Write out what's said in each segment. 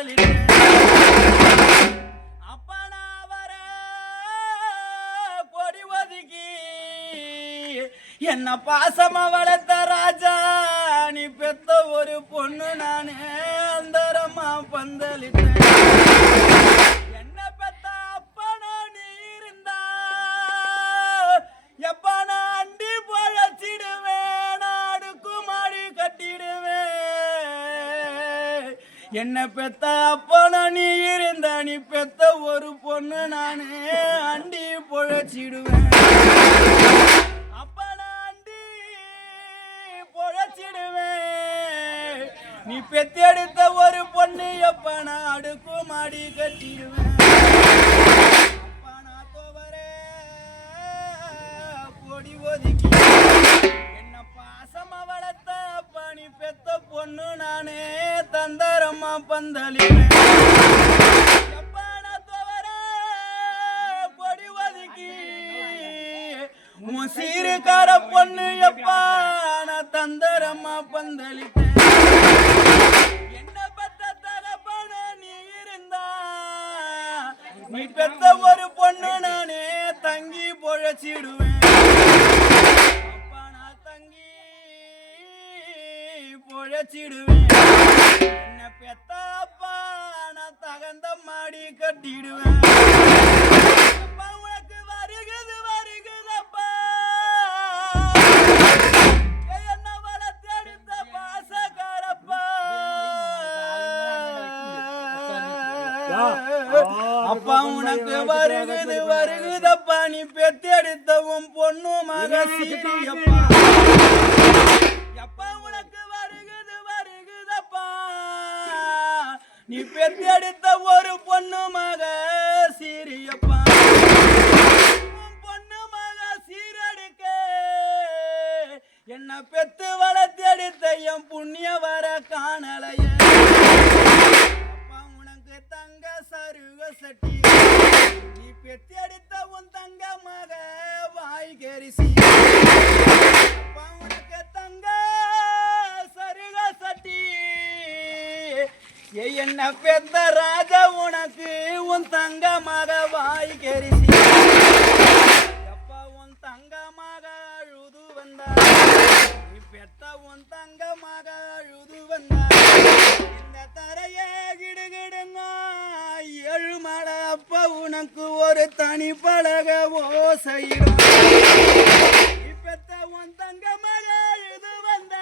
பந்தலிட்டு அப்ப நான் வர கொடி ஒதுக்கி என்ன பாசமா வளர்த்த ராஜா நீ பெத்த ஒரு பொண்ணு நானே அந்தரமா பந்தலிட்டேன் என்ன பெத்த அப்பனா நீ இருந்தா எப்ப நான் அண்டி பழச்சிடுவேன் நாடுக்கு மாடி கட்டிடுவேன் என்ன பெத்த அப்பனா நீ இருந்தா நீ பெத்த ஒரு பொண்ணு நானே அண்டி பொழச்சிடுவேன் நீ பெத்தெடுத்த ஒரு பொண்ணு எப்ப நான் அடுக்கு மாடி கட்டிடுவேன் அப்பா நான் தோவரே கொடி ஒதுக்கி என்ன பாசமா வளர்த்த அப்பா நீ பெத்த பொண்ணு நானே தந்தரம்மா பந்தலிடுவேன் எப்பா நான் தோவரே கொடி ஒதுக்கி உன் சீருக்கார பொண்ணு எப்பா நான் தந்தரம்மா பந்தலிட்டேன் நீ பெத்த ஒரு பொண்ணு நானே தங்கி பொழச்சிடுவேன் அப்பா நான் தங்கி பொழச்சிடுவேன் என்ன பெத்த அப்பா நான் தகுந்த மாடி கட்டிடுவேன் அப்பா உனக்கு வருகுது வருகுதப்பா என்ன வளர்த்தெடுத்த பாசக்காரப்பா அப்பா உனக்கு வருகுது வருகுதப்பா நீ பெத்தெடுத்தவும் பொண்ணு மகசீரியப்பா எப்பா உனக்கு வருகுது வருகுதப்பா நீ பெத்தெடுத்த ஒரு பொண்ணு மகசீரியப்பா பொண்ணு மகசீரடுக்க என்ன பெத்து வளர்த்தெடுத்த என் புண்ணிய வர காணலைய தங்க சருக சட்டி நீ பெத்தி அடித்த உன் தங்க மக வாய் கரிசி உனக்கு தங்க சருக சட்டி என்ன பெத்த ராஜா உனக்கு உன் தங்க மக வாய் கரிசி எப்பா உன் தங்க மக அழுது வந்தா நீ பெத்த உன் தங்க மக அழுது வந்தா இந்த தரையே கிடுகிடுங்க ஏழுமலை அப்ப உனக்கு ஒரு தனி பழக ஓசையிடும் இப்பத்த உன் தங்க மக இது வந்த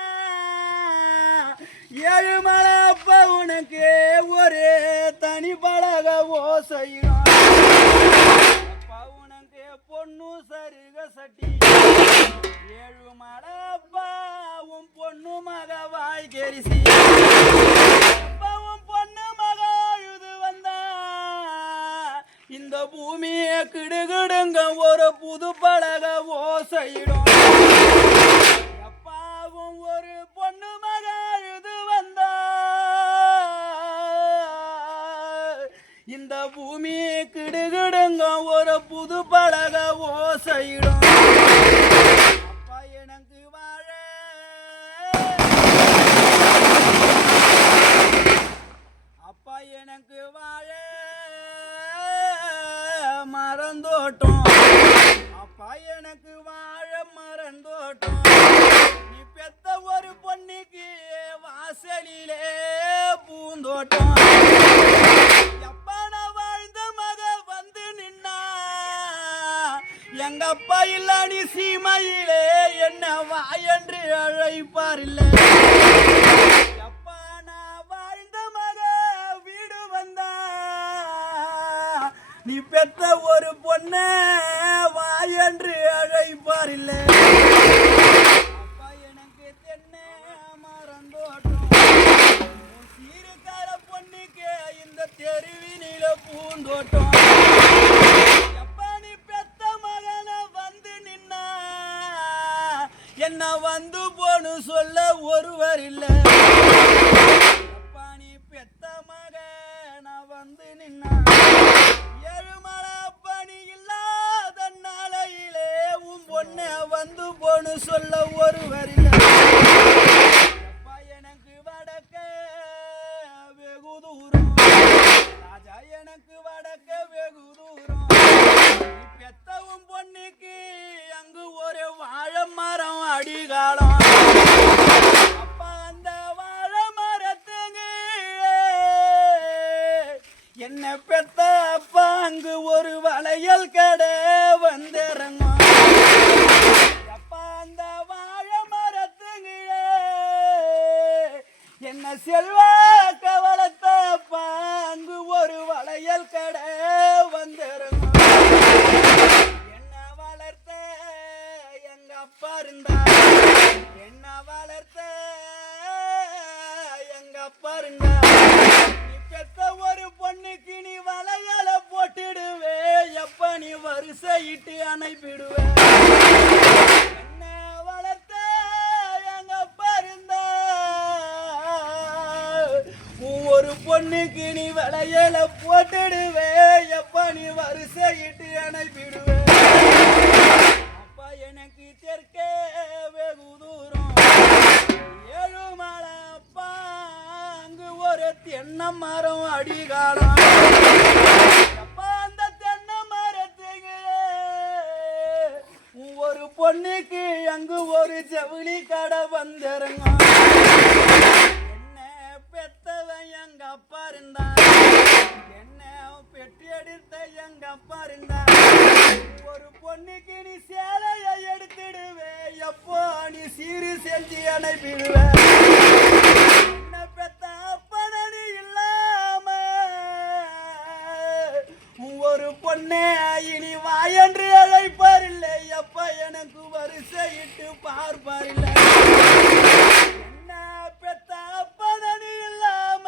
ஏழுமலை அப்ப உனக்கு ஒரு தனி பழக ஓசையிடும் அப்பா உனக்கு பொண்ணு சருக சட்டி ஏழுமலை அப்பா உன் பொண்ணு மக வாய் கரிசி இந்த பூமியை கிடுகிடுங்க ஒரு புது பழக ஓசையிடும் அப்பாவும் ஒரு பொண்ணு மக அழுது வந்தா இந்த பூமியை கிடுகிடுங்க ஒரு புது பழக ஓசையிடும் அப்பா எனக்கு வாழ அப்பா எனக்கு வாழ மறந்தோட்டம் அப்பா எனக்கு வாழ மறந்தோட்டம் நீ பெத்த ஒரு பொண்ணுக்கு வாசலிலே பூந்தோட்டம் எப்பா நான் வாழ்ந்த மக வந்து நின்னா எங்க அப்பா இல்ல நீ சீமையிலே என்ன வாயென்று அழைப்பார் இல்ல எப்பா நான் வாழ்ந்த மக வீடு வந்தா நீ பெத்த ஒரு பொண்ணு வாயென்று அழைப்பார் இல்ல அப்பா எனக்கு தென்னை மறந்தோட்டம் சீருக்கார பொண்ணுக்கு இந்த தெருவினில பூந்தோட்டம் எப்பா நீ பெத்த மகன வந்து நின்னா என்ன வந்து போனு சொல்ல ஒருவர் இல்ல எப்பா நீ பெத்த மகன வந்து நின்னா ஏழுமலை பணி இல்லாத நாளையிலே உன் பொண்ண வந்து போனு சொல்ல ஒருவர் இல்ல எனக்கு வடக்க வெகு தூரம் கடக்க வெகு தூரம் பெத்தவும் பொண்ணுக்கு அங்கு ஒரு வாழை மரம் அடிகாலம் அப்பா அந்த வாழை மரத்துங்க என்ன பெத்த அப்பா அங்கு ஒரு வளையல் கடை வந்திறங்கும் அப்பா அந்த வாழை மரத்துங்க என்ன செல்வா கவலத்த அப்பா அங்கு ஒரு வளையல் கடை வந்திறங்கும் என்ன வளர்த்த எங்க அப்பா இருந்தா என்ன வளர்த்த எங்க அப்பா இருந்தா நீ பெத்த ஒரு பொண்ணுக்கு நீ வளையல போட்டுடுவே எப்ப நீ வரிசையிட்டு அணைப்பிடுவே என்ன வளர்த்த எங்க அப்பா இருந்தா ஒரு பொண்ணுக்கு நீ வளையல போட்டுடுவே எப்ப நீ வரிசையிட்டு அணைப்பிடுவே அப்பா எனக்கு தெற்கே வெகு தூரம் ஏழுமலை அப்பா அங்கு ஒரு தென்னை மரம் அடிகாலம் அப்பா அந்த தென்னை மரத்துக்கு ஒரு பொண்ணுக்கு அங்கு ஒரு ஜவுளி கடை வந்துருங்க என்ன பெத்தவன் எங்க அப்பா இருந்தா என்ன பெட்டி எடுத்த எங்க அப்பா இருந்தா ஒரு பொண்ணுக்கு நீ சேலையை எடுத்துடுவே எப்போ நீ சீரு செஞ்சு அனுப்பிடுவே என்ன பெத்த அப்பனி இல்லாம ஒரு பொண்ணே இனி வாயென்று அழைப்பாரில்லை எப்ப எனக்கு வரிசையிட்டு பார்ப்பாரில்லை என்ன பெத்த அப்பனி இல்லாம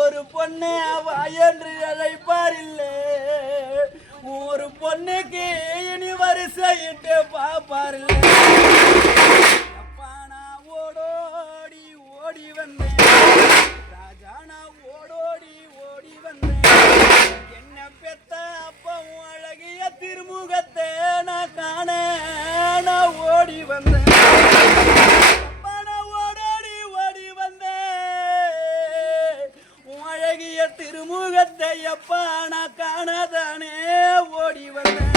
ஒரு பொண்ணே வாயென்று அழைப்பாரில்லை ஒரு பொண்ணுக்கு இனி வரிசையிட்டு பார்ப்பாரில்லை அப்பா நான் ஓடோடி ஓடி வந்தேன் ராஜா நான் ஓடோடி ஓடி வந்தேன் என்ன பெத்த அப்பவும் அழகிய திருமுகத்தை நான் காண நான் ஓடி வந்தேன் அப்பா நான் ஓடோடி ஓடி வந்தேன் உன் அழகிய திருமுகத்தை அப்பா நான் காணதானே ஓடி வந்தேன்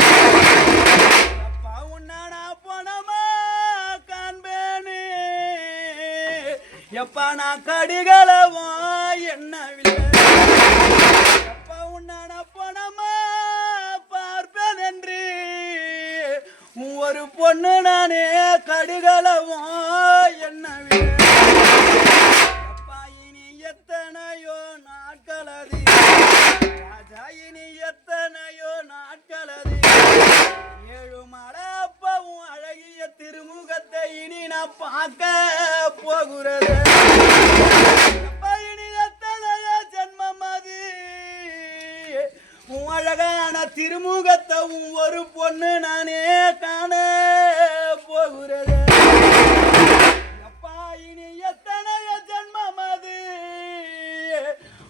அப்பா உன்னை நான் போனமா காண்பேனே எப்பா நான் கடிகளவும் என்னவில்லை எப்பா உன்னை நான் போனமா பார்ப்பேன் என்று ஒரு பொண்ணு நானே கடிகளவும் என்னவில்லை எப்பா இனி எத்தனையோ நாட்களது ராஜா இனி எத்தனையோ நாட்களது ஏழுமலை அப்பவும் அழகிய திருமுகத்தை இனி நான் பார்க்க போகிறது அப்பா இனி எத்தனையோ ஜென்மம் அது உன் அழகான திருமுகத்தை ஒரு பொண்ணு நானே காண போகிறது அப்பா இனி எத்தனையோ ஜென்மம் அது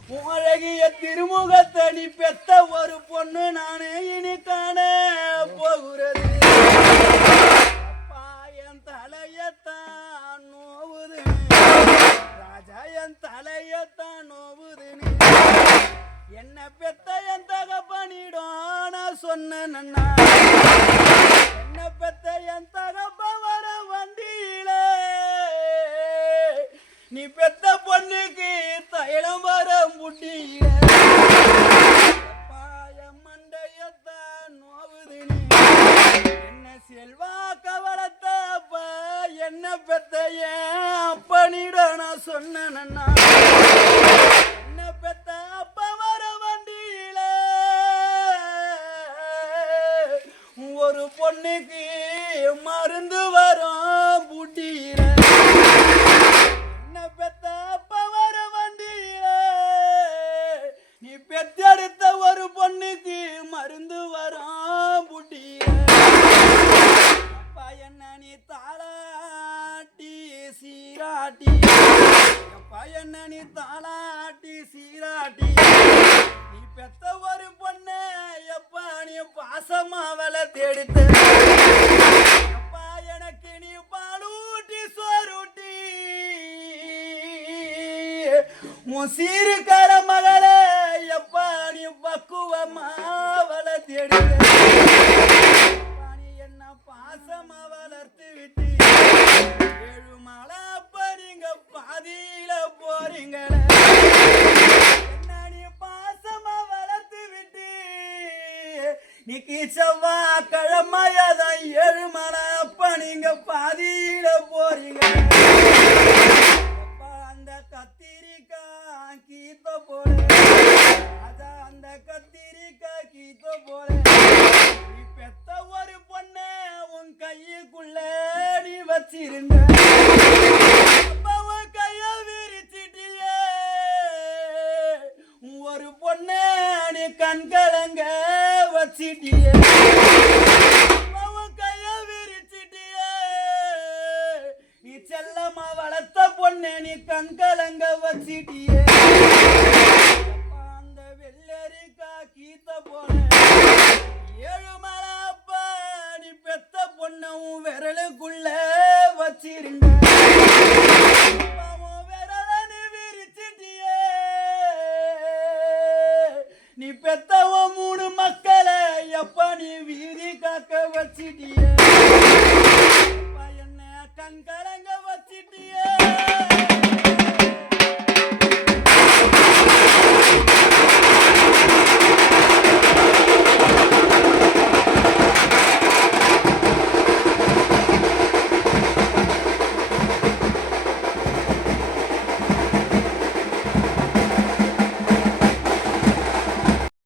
உன் அழகிய திருமுகத்தை நீ பெத்த ஒரு பொண்ணு நானே இனி காண போகிறது அப்பா என் தலையத்தான் நோவுது ராஜா என் தலையத்தான் நோவுது என்ன பெத்த என் தகப்பனிடம் நான் சொன்னேன் என்ன பெத்த என் தகப்ப வர வண்டியில நீ பெத்த பொண்ணுக்கு தைலம் வர முடியல மண்டையத்தான் நோவுது என்ன செல்வா கவலத்த அப்பா என்ன பெத்த ஏன் அப்பனிட நான் சொன்னேன் என்ன பெத்த அப்பா வர வண்டியில ஒரு பொண்ணுக்கு மருந்து வரும் புட்டியில என்ன பெத்த அப்பா வர வண்டியில நீ பெத்தெடுத்த ஒரு பொண்ணுக்கு மருந்து வரும் புட்டியில அப்பா என்ன நீ தாளாட்டி சீராட்டி அப்பா என்ன நீ தாளாட்டி சீராட்டி நீ பெத்த ஒரு பொண்ணு எப்பா நீ பாசமாவல தேடித்த அப்பா எனக்கு நீ பாலூட்டி சோறுட்டி உன் சீருக்கார மகளே எப்பா நீ பக்குவமா அவள தேடுங்க நீ என்ன பாசமா வளர்த்து விட்டு ஏழு மலை அப்ப நீங்க பாதியில போறீங்களே என்ன நீ பாசமா வளர்த்து விட்டு நீ செவ்வா கிழமையதான் ஏழு மலை அப்ப நீங்க பாதியில போறீங்க அந்த கத்திரிக்காய் கீத்த போல அதான் அந்த கத்திரிக்காய் கீத்த போல நீ பெத்த ஒரு பொண்ணு உன் கையுக்குள்ள நீ வச்சிருந்த உன் கைய விரிச்சிட்டியே ஒரு பொண்ணு நீ கண்கலங்க வச்சிட்டியே செல்லமா வளர்த்த பொண்ணு நீ கண்கலங்க வச்சிட்டியே அந்த வெள்ளரிக்கா கீத்த போன ஏழு மலை அப்ப நீ பெத்த பொண்ணு உன் விரலுக்குள்ள வச்சிருந்த விரல நீ விரிச்சிட்டியே நீ பெத்த